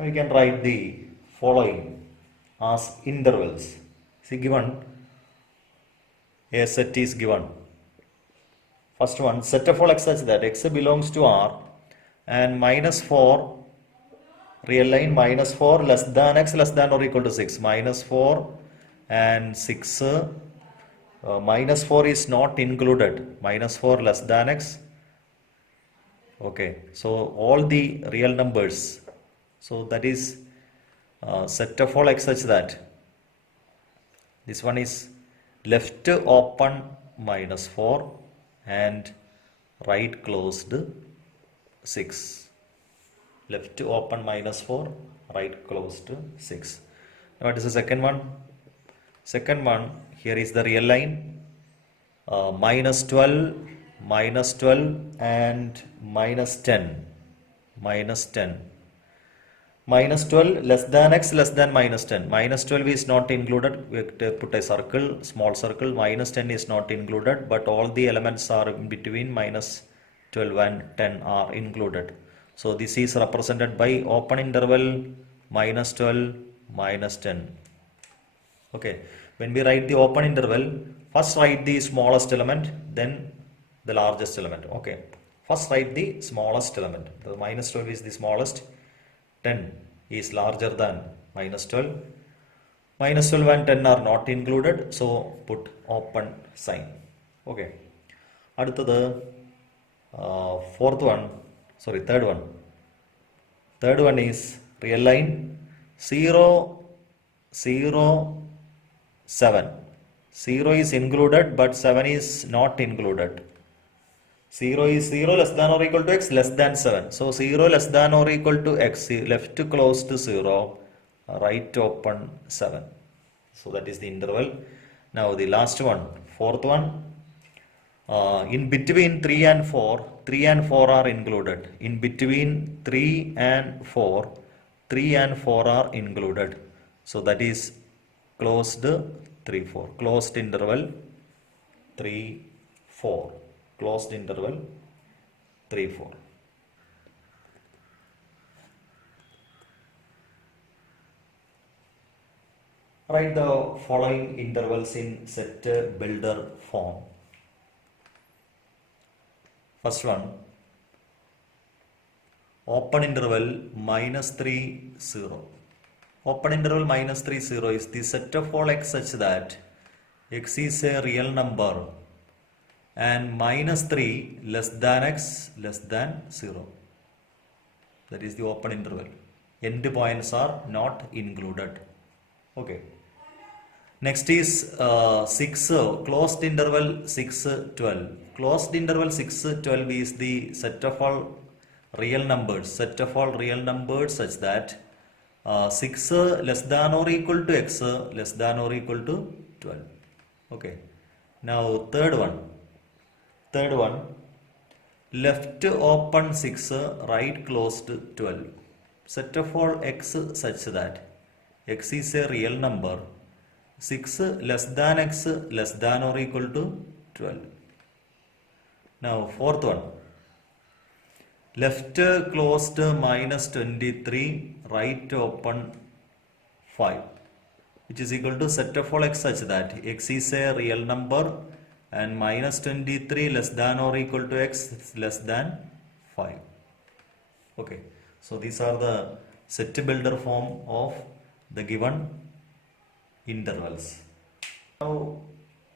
Now we can write the following as intervals. See, given a set is given. First one, set of all x such that x belongs to R and minus 4, real line minus 4 less than x less than or equal to 6. Minus 4 and 6, minus 4 is not included. Minus 4 less than x. Okay, so all the real numbers. So that is set of all x such that this one is left open minus 4 and right closed 6. Left open minus 4, right closed 6. What is the second one? Second one, here is the real line, minus 12 and minus 10. Minus 10. Minus 12 less than x less than minus 10. Minus 12 is not included. We have to put a circle, small circle. Minus 10 is not included, but all the elements are in between minus 12 and 10 are included. So this is represented by open interval minus 12 minus 10. Okay, when we write the open interval, first write the smallest element, then the largest element. Okay, first write the smallest element. The minus 12 is the smallest. 10 is larger than minus 12. Minus 12 and 10 are not included, so put open sign. Okay. Aduthathu, third one. Third one is real line 0, 0, 7. 0 is included, but 7 is not included. 0 is 0 less than or equal to x less than 7. So 0 less than or equal to x, left closed 0, right open 7. So that is the interval. Now the last one, fourth one, in between 3 and 4 are included. In between 3 and 4 are included. So that is closed 3, 4. Closed interval 3, 4. Closed interval 3, 4. Write the following intervals in set builder form. First one, open interval minus 3, 0. Open interval minus 3, 0 is the set of all x such that x is a real number and minus 3 less than x less than 0. That is the open interval. End points are not included. Okay. Next is 6, closed interval 6, 12. Closed interval 6, 12 is the set of all real numbers. Set of all real numbers such that 6 less than or equal to x less than or equal to 12. Okay. Now third one, left open 6, right closed 12. Set of all x such that x is a real number. 6 less than x less than or equal to 12. Now fourth one, left closed minus 23, right open 5, which is equal to set of all x such that x is a real number and minus 23 less than or equal to x less than 5. Okay, so these are the set builder form of the given intervals. Now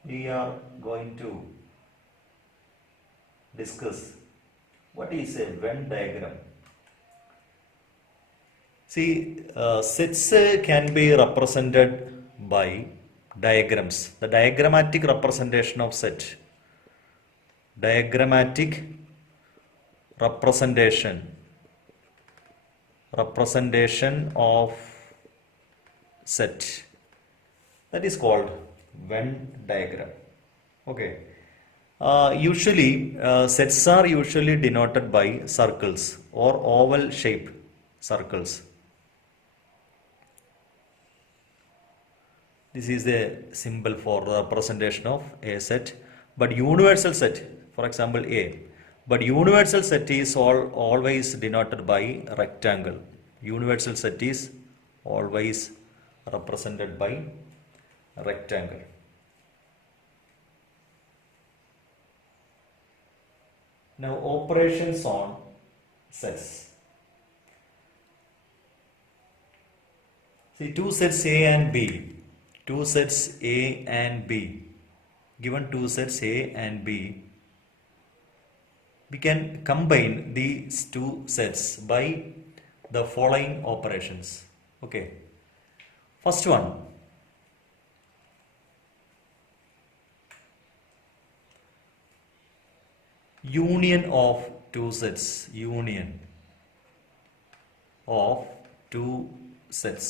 we are going to discuss what is a Venn diagram. See, sets can be represented by diagrams. The diagrammatic representation of set. Diagrammatic representation of set. That is called Venn diagram. Okay. Usually sets are usually denoted by circles or oval shape circles. This is a symbol for the representation of a set. But universal set, for example A, but universal set is always denoted by rectangle. universal set is always represented by rectangle. Now operations on sets. See, two sets A and B. Two sets A and B. Given two sets A and B, we can combine these two sets by the following operations. Okay. First one, union of two sets. Union of two sets.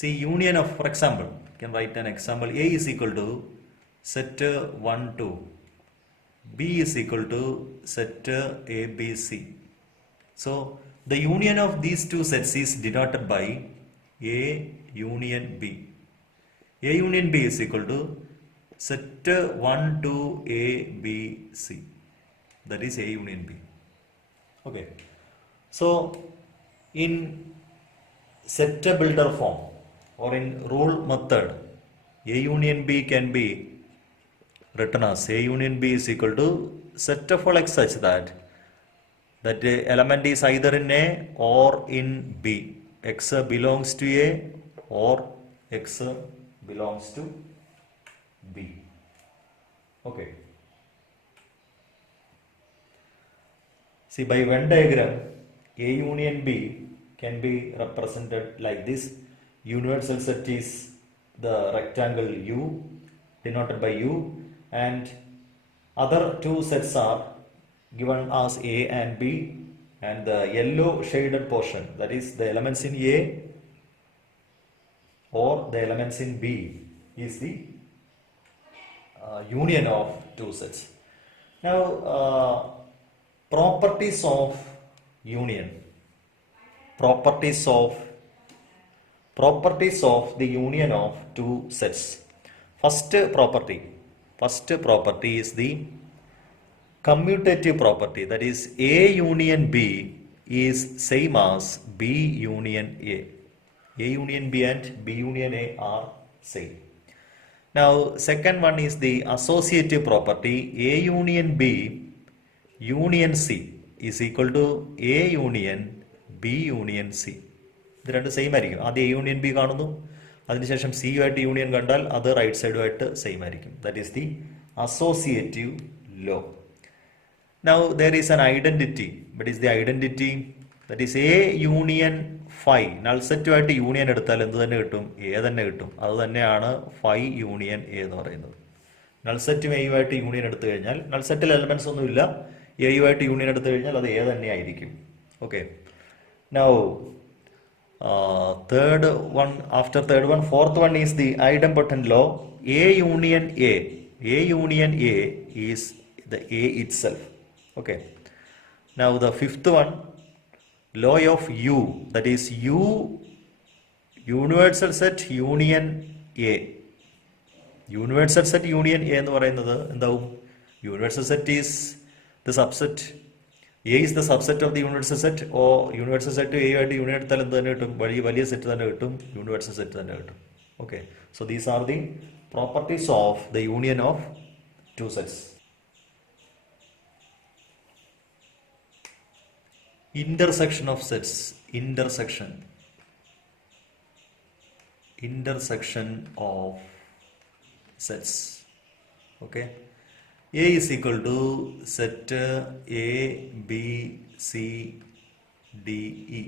See, union of, for example, you can write an example. A is equal to set 1, 2. B is equal to set A, B, C. So, the union of these two sets is denoted by A union B. A union B is equal to set 1, 2, A, B, C. That is A union B. Okay. So, in set builder form or in rule method, A union B can be written as A union B is equal to set of all x such that the element is either in A or in B. X belongs to A or X belongs to B. Okay. See, by Venn diagram, A union B can be represented like this. Universal set is the rectangle U, denoted by U, and other two sets are given as A and B, and the yellow shaded portion, that is the elements in A or the elements in B, is the union of two sets. Now, properties of union. Properties of the union of two sets. First property is the commutative property, that is A union B is same as B union A. A union B and B union A are same. Now, second one is the associative property. A union B union C is equal to A union B union C. ഇത് രണ്ട് same ആയിരിക്കും. ആദ്യം A union B കാണുന്നു, അതിനുശേഷം C യുമായിട്ട് union കണ്ടാൽ അത് right സൈഡുമായിട്ട് same ആയിരിക്കും. That is the associative law. Now there is an identity. But is the identity that is a union phi. നൾസെറ്റുമായിട്ട് യൂണിയൻ എടുത്താൽ എന്ത് തന്നെ കിട്ടും? എ തന്നെ കിട്ടും. അത് തന്നെയാണ് ഫൈ യൂണിയൻ എ എന്ന് പറയുന്നത്. നൾസെറ്റും എയുമായിട്ട് യൂണിയൻ എടുത്തു കഴിഞ്ഞാൽ, നൾസെറ്റിൽ എലമെന്റ്സ് ഒന്നുമില്ല, എയുമായിട്ട് യൂണിയൻ എടുത്തു കഴിഞ്ഞാൽ അത് എ തന്നെ ആയിരിക്കും. Okay. Now third one, after third one, fourth one is the idempotent law. A union A. A union A is the A itself. Okay. Now the fifth one, law of U, that is U universal set union A. Universal set union A എന്ന് പറയുന്നത് എന്താവും? Universal set is the subset. A is the subset of the universal set, or universal set A ആയിട്ട് union എടുത്താൽ എന്ത് തന്നെ കിട്ടും? വലിയ set തന്നെ കിട്ടും, യൂണിവേഴ്സൽ സെറ്റ് തന്നെ കിട്ടും. Okay. So these are the properties of the union of two sets. Intersection of sets. Intersection of sets. Okay. A is equal to set A, B, C, D, E,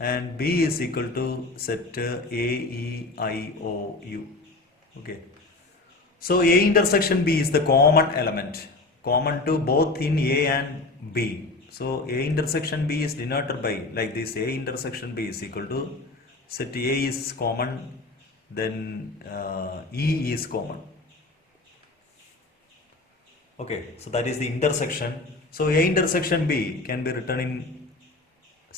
and B is equal to set A, E, I, O, U. Okay. So A intersection B is the common element, common to both in A and B. So A intersection B is denoted by like this. A intersection B is equal to set A is common, then E is common. Okay, so that is the intersection. So A intersection B can be written in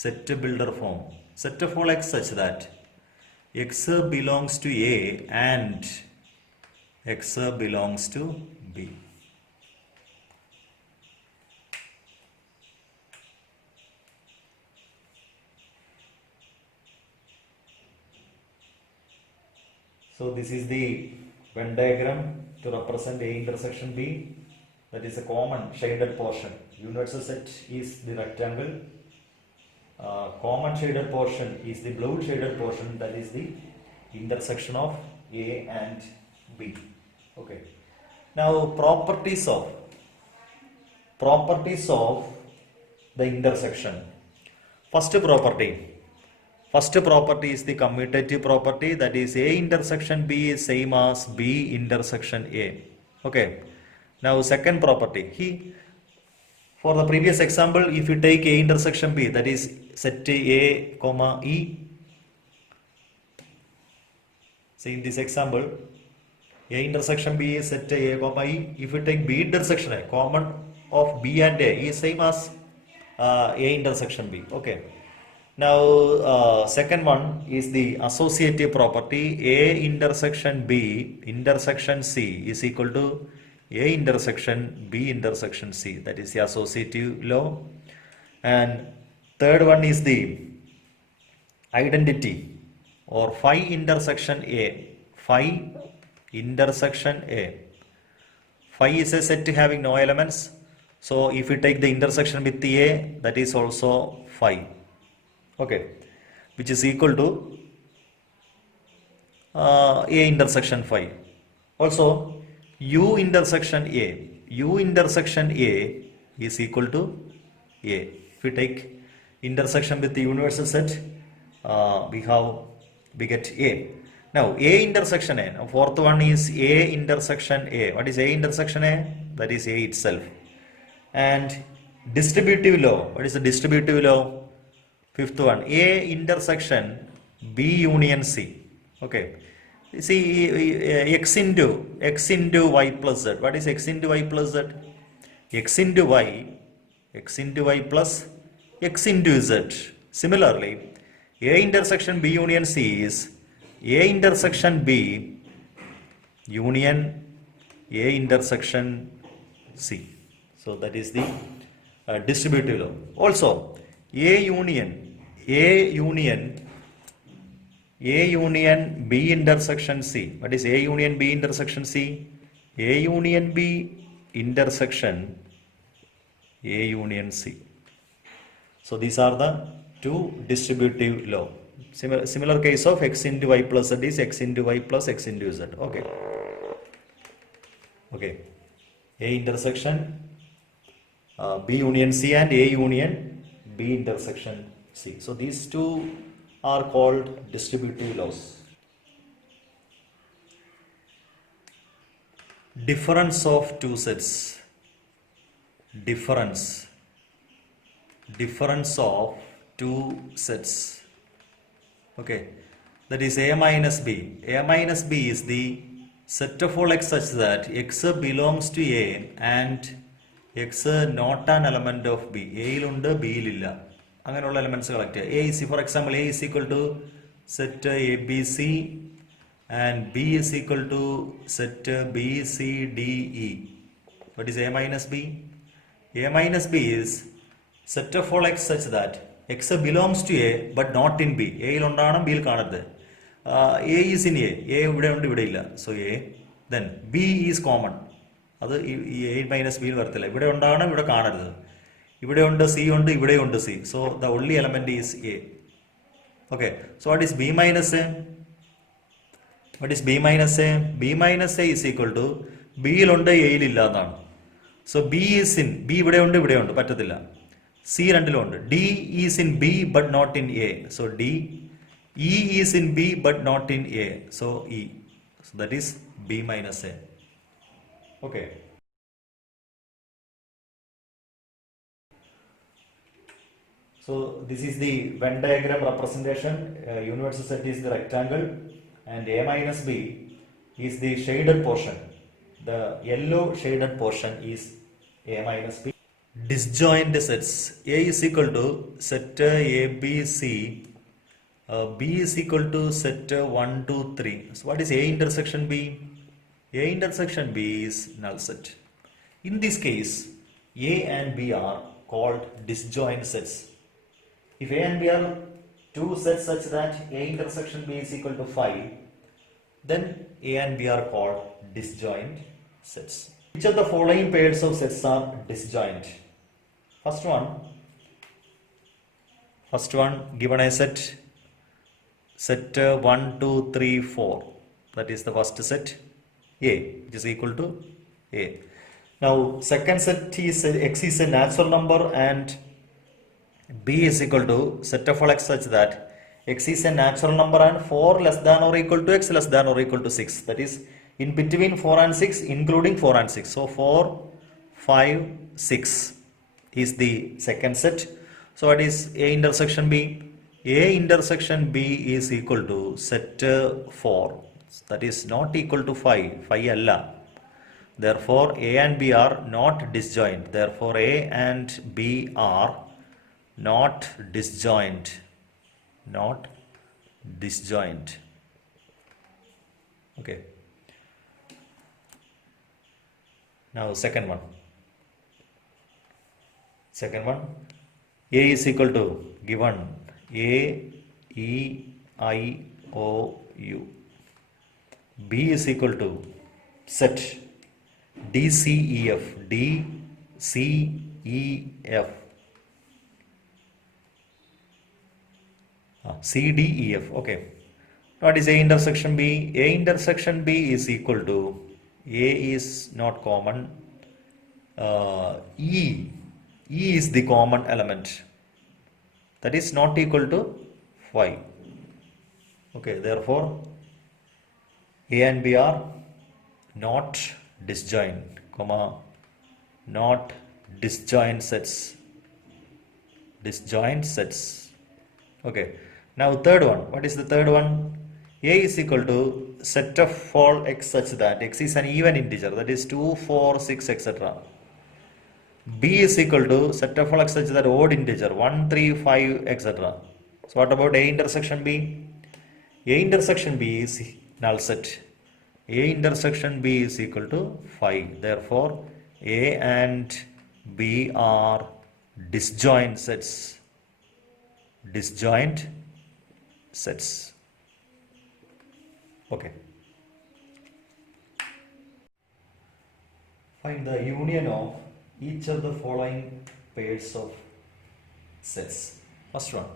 set builder form. Set of all x such that x belongs to A and x belongs to B. So this is the Venn diagram to represent A intersection B. That is a common shaded portion. Universal set is the rectangle. Common shaded portion is the blue shaded portion, that is the intersection of A and B. Okay. Now properties of the intersection. First property is the commutative property, that is A intersection B is same as B intersection A. Okay. Now second property, for the previous example, if you take A intersection B, that is set A comma E. See in this example, A intersection B is set A comma E. If you take B intersection A, common of B and A is same as A intersection B. Okay. Now second one is the associative property. A intersection B intersection C is equal to A intersection B intersection C. That is the associative law. And third one is the identity or phi intersection A. Phi intersection A. Phi is a set having no elements. So if you take the intersection with the A, that is also phi. Okay, which is equal to A intersection phi. Also U intersection A. U intersection A is equal to A. If we take intersection with the universal set, we get A. Now A intersection A. Now, fourth one is A intersection A. What is A intersection A? That is A itself. And distributive law. What is the distributive law? Fifth one, A intersection B union C. Okay. See, x into y plus z. What is x into y plus z? X into y plus x into z. Similarly, A intersection B union C is A intersection B union A intersection C. So that is the distributive law. Also, A union B intersection C. What is A union B intersection C? A union B intersection A union C. So these are the two distributive law. Similar case of x into y plus z is x into y plus x into z. Okay. Okay. A intersection B union C and A union B intersection C. So these two are called distributive laws. Difference of two sets. Difference of two sets. Okay. That is A minus B. A minus B is the set of all x such that x belongs to A and x not an element of B. A ilundu, B ililla. അങ്ങനെയുള്ള elements collect ചെയ്യുക. A is, for example, A is equal to set ABC and B is equal to set BCDE. What is A minus B? A minus B is set of all x such that x belongs to A but not in B. A il undana, B il കാണരുത്. A is in A. A ഇവിടെ ഉണ്ട്, ഇവിടെ ഇല്ല. So A. Then B is common. അത് ഈ A minus B വരത്തില്ല. ഇവിടെ ഉണ്ടാകണം, ഇവിടെ കാണരുത്. ഇവിടെ ഉണ്ട്, C ഉണ്ട്, ഇവിടെ ഉണ്ട് C. So the only element is A. Okay. So what is B minus A? What is B minus A? B minus A is equal to B യിലുണ്ട്, A യിലില്ല എന്നാണ്. So B is in B, ഇവിടെ ഉണ്ട്, ഇവിടെ ഉണ്ട്, പറ്റത്തില്ല. C രണ്ടിലും ഉണ്ട്. D is in B but not in A. So D. E is in B but not in A. So E. So that is B minus A. Okay. So this is the Venn diagram representation. Universal set is the rectangle and A minus B is the shaded portion. The yellow shaded portion is A minus B. Disjoint sets. A is equal to set ABC. B is equal to set 1, 2, 3. So what is A intersection B? A intersection B is null set. In this case, A and B are called disjoint sets. If A and B are two sets such that A intersection B is equal to 5, then A and B are called disjoint sets. Which of the following pairs of sets are disjoint? First one given a set 1, 2, 3, 4. That is the first set A, which is equal to A. Now second set is x is a natural number and B is equal to set of all x such that x is a natural number and 4 less than or equal to x less than or equal to 6. That is in between 4 and 6 including 4 and 6. So 4, 5, 6 is the second set. So what is A intersection B? A intersection B is equal to set 4. That is not equal to 5. 5 alla. Therefore A and B are not disjoint. Therefore A and B are not disjoint. Not disjoint. Okay. Now second one. A is equal to given A, E, I, O, U. B is equal to set D, C, E, F. D, C, E, F. C, D, E, F. Okay. What is A intersection B? A intersection B is equal to A is not common. E is the common element. That is not equal to 5. Okay. Therefore, A and B are not disjoint, not disjoint sets. Disjoint sets. Okay. Now third one. What is the third one? A is equal to set of all x such that x is an even integer, that is 2, 4, 6, etc. B is equal to set of all x such that odd integer 1, 3, 5, etc. So what about A intersection B? A intersection B is null set. A intersection B is equal to 5. Therefore A and B are disjoint sets. Disjoint sets. Okay. Find the union of each of the following pairs of sets. First one.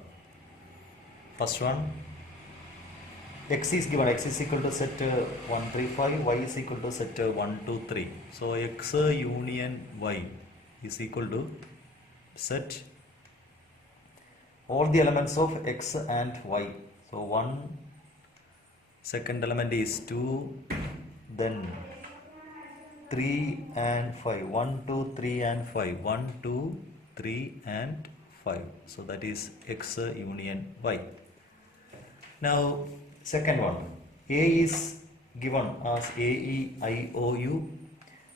X is given. X is equal to set 1, 3, 5. Y is equal to set 1, 2, 3. So X union Y is equal to set all the elements of X and Y. So 1, second element is 2, then 3 and 5. 1, 2, 3 and 5. 1, 2, 3 and 5. So that is X union Y. Now second one. A is given as A, E, I, O, U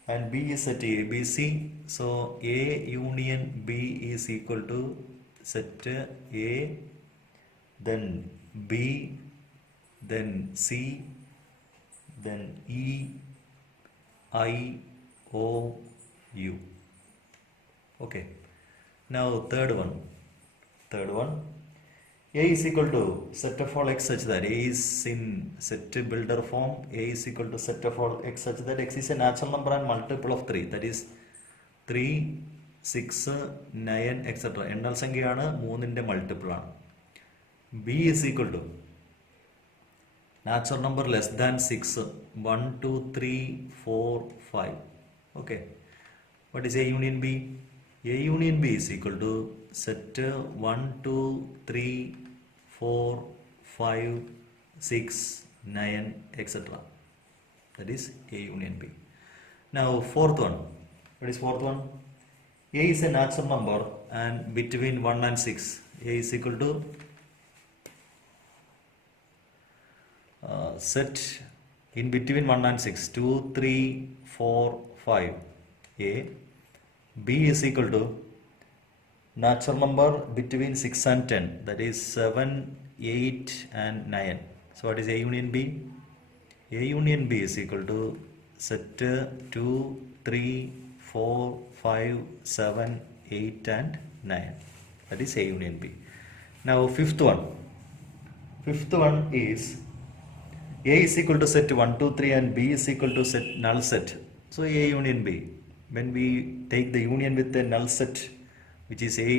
and B is set A, B, C. So A union B is equal to set A, then B, then C, then E, I, O, U. Okay. Now third one. A is equal to set of all x such that A is in set builder form. A is equal to set of all x such that x is a natural number and multiple of 3. That is 3, 6, 9, etc. എണ്ണൽ സംഖ്യയാണ് 3ന്റെ multiple ആണ്. B is equal to natural number less than 6. 1, 2, 3, 4, 5. Okay. What is A union B? A union B is equal to set 1, 2, 3, 4, 5, 6, 9, etc. That is A union B. Now fourth one. What is fourth one? A is a natural number and between 1 and 6. A is equal to set in between 1 and 6. 2, 3, 4, 5. A. B is equal to natural number between 6 and 10. That is 7, 8 and 9. So what is A union B? A union B is equal to set 2, 3, 4, 5, 7, 8 and 9. That is A union B. Now fifth one. Fifth one is A is equal to set 1, 2, 3 and B is equal to set null set. So A union B. When we take the union with the null set, which is A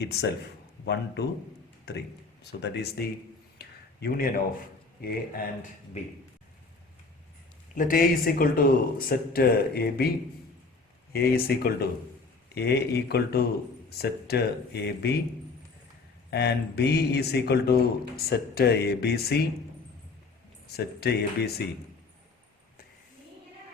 itself, 1, 2, 3. So that is the union of A and B. Let A is equal to set AB. A is equal to set AB and B is equal to set ABC. Set ABC.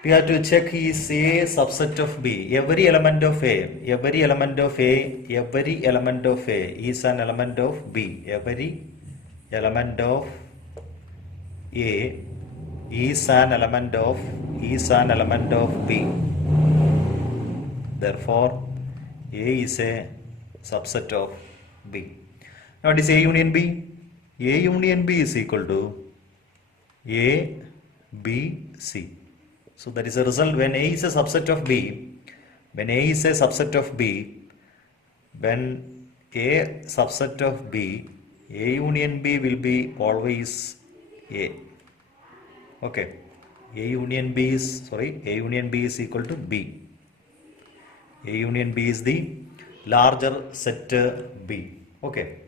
We have to check is A subset of B. Every element of A is an element of B. Every element of A is an element of B. Therefore, A is a subset of B. Now, what is A union B? A union B is equal to A, B, C. So that is the result when A is a subset of B. When A subset of B, A union B will be always A. Okay. A union B is equal to B. A union B is the larger set B. Okay.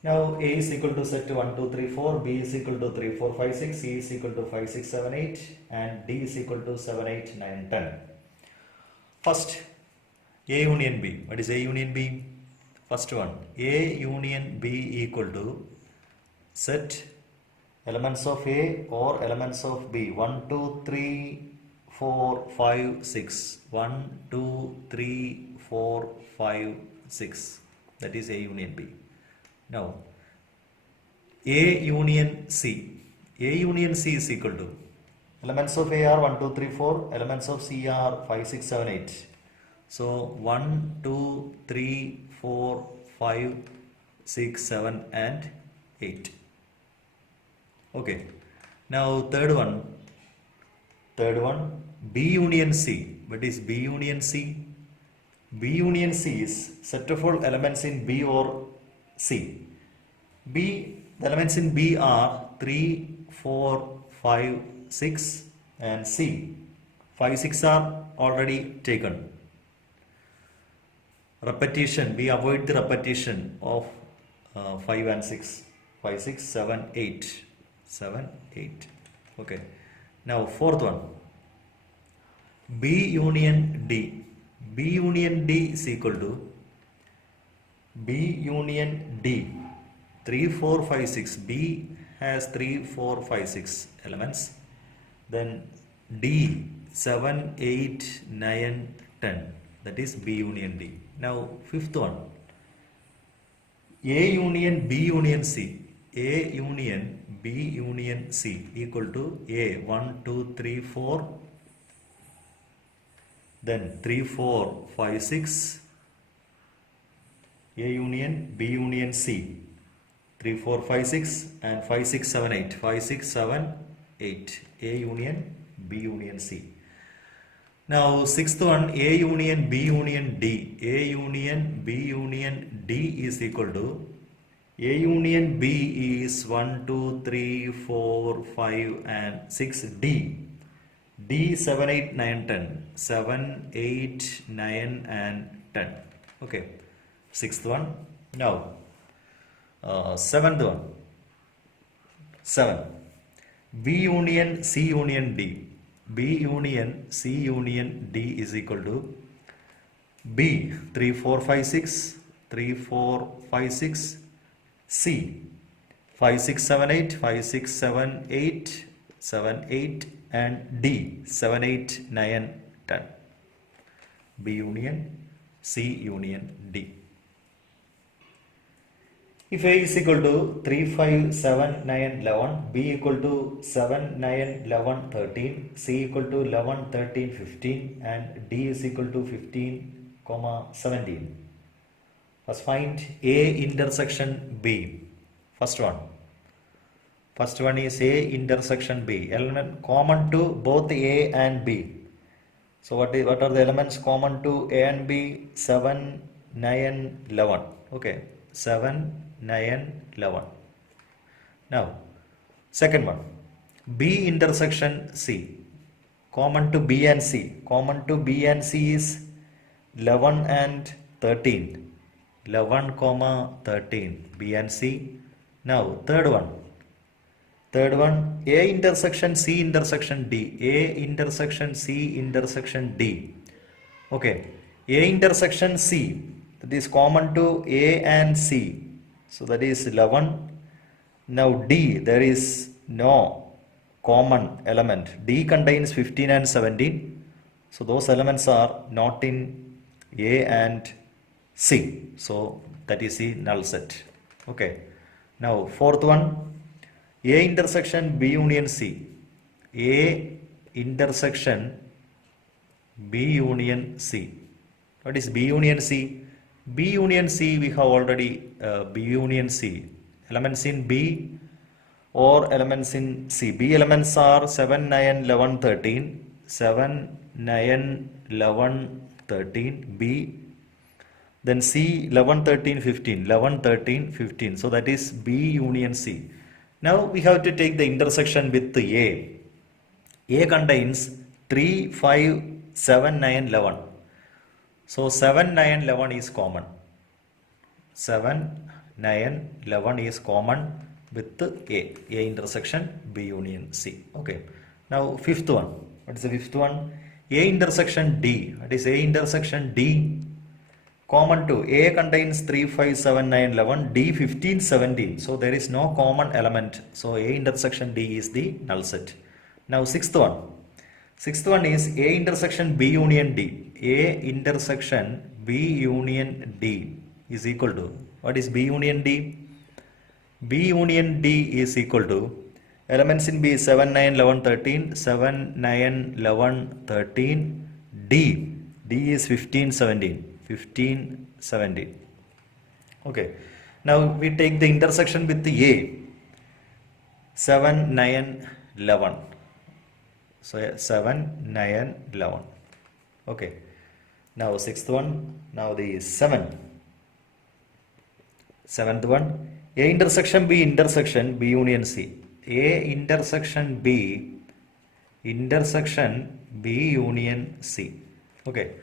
Now A is equal to set 1, 2, 3, 4, B is equal to 3, 4, 5, 6, C is equal to 5, 6, 7, 8 and D is equal to 7, 8, 9, 10. First, A union B. What is A union B? First one, A union B equal to set elements of A or elements of B. 1, 2, 3, 4, 5, 6. 1, 2, 3, 4, 5, 6. That is A union B. Now, A union C. A union C is equal to elements of A are 1, 2, 3, 4. Elements of C are 5, 6, 7, 8. So 1, 2, 3, 4, 5, 6, 7 and 8. Okay. Now third one, B union C. What is B union C? B union C is set of all elements in B or C. The elements in B are 3, 4, 5, 6 and C. 5, 6 are already taken. Repetition, we avoid the repetition of 5 and 6. 5, 6, 7, 8. 7, 8. Okay. Now fourth one, B union D. B union D is equal to B union D. 3, 4, 5, 6. B has 3, 4, 5, 6 elements. Then D 7, 8, 9, 10. That is B union D. Now fifth one, A union B union C. A union B union C equal to A 1, 2, 3, 4. Then 3, 4, 5, 6. A union B union C. 3, 4, 5, 6 and 5, 6, 7, 8. 5, 6, 7, 8. A union B union C. Now sixth one, A union B union D. A union B union D is equal to A union B is 1, 2, 3, 4, 5 and 6 D. D 7, 8, 9, 10. 7, 8, 9 and 10. Okay. Sixth one. Now seventh one. 7. B union C union D. B union C union D is equal to B 3, 4, 5, 6. 3, 4, 5, 6. C 5, 6, 7, 8. 5, 6, 7, 8. 7, 8 and D 7, 8, 9, 10. B union C union D. If A is equal to 3, 5, 7, 9, 11, B equal to 7, 9, 11, 13, C equal to 11, 13, 15 and D is equal to 15, 17. First find A intersection B. First one is A intersection B. Element common to both A and B. So what are the elements common to A and B? 7, 9, 11. Okay. 7, 9, 11. Now Second one, B intersection C. Common to B and C. Common to B and C is 11 and 13. 11 comma 13. B and C. Now third one. Third one, A intersection C intersection D. A intersection C intersection D. Okay. A intersection C. That is common to A and C. So that is 11. Now D, there is no common element. D contains 15 and 17. So those elements are not in A and C. So that is the null set. Okay. Now fourth one, A intersection B union C. A intersection B union C. What is B union C? B union C, we have already B union C. Elements in B or elements in C. B elements are 7, 9, 11, 13. 7, 9, 11, 13. B. Then C 11, 13, 15. 11, 13, 15. So that is B union C. Now we have to take the intersection with the A. A contains 3, 5, 7, 9, 11. So 7, 9, 11 is common. 7, 9, 11 is common with the A. A intersection B union C. Okay. Now fifth one. What is the fifth one? A intersection D. What is A intersection D? Common to A contains 3, 5, 7, 9, 11. D 15, 17. So there is no common element. So A intersection D is the null set. Now sixth one. Sixth one is A intersection B union D. A intersection B union D is equal to, what is B union D? B union D is equal to, elements in B 7, 9, 11, 13. 7, 9, 11, 13. D. D is 15, 17. 15, 17. Okay. Now we take the intersection with the A. 7, 9, 11. So 7, 9, 11. Okay. Now sixth one. Now the seventh one. A intersection B intersection B union C. A intersection B intersection B union C. Okay.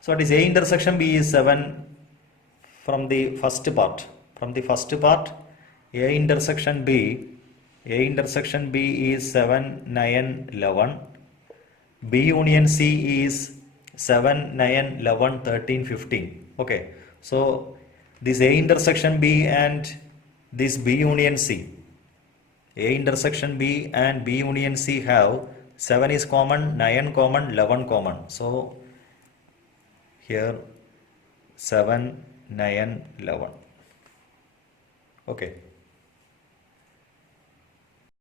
So it is A intersection B is 7 from the first part. From the first part, A intersection B is 7, 9, 11. B union C is 7, 9, 11, 13, 15. Okay. So this A intersection B and this B union C. A intersection B and B union C have 7 is common, 9 common, 11 common. So here 7, 9, 11. Okay.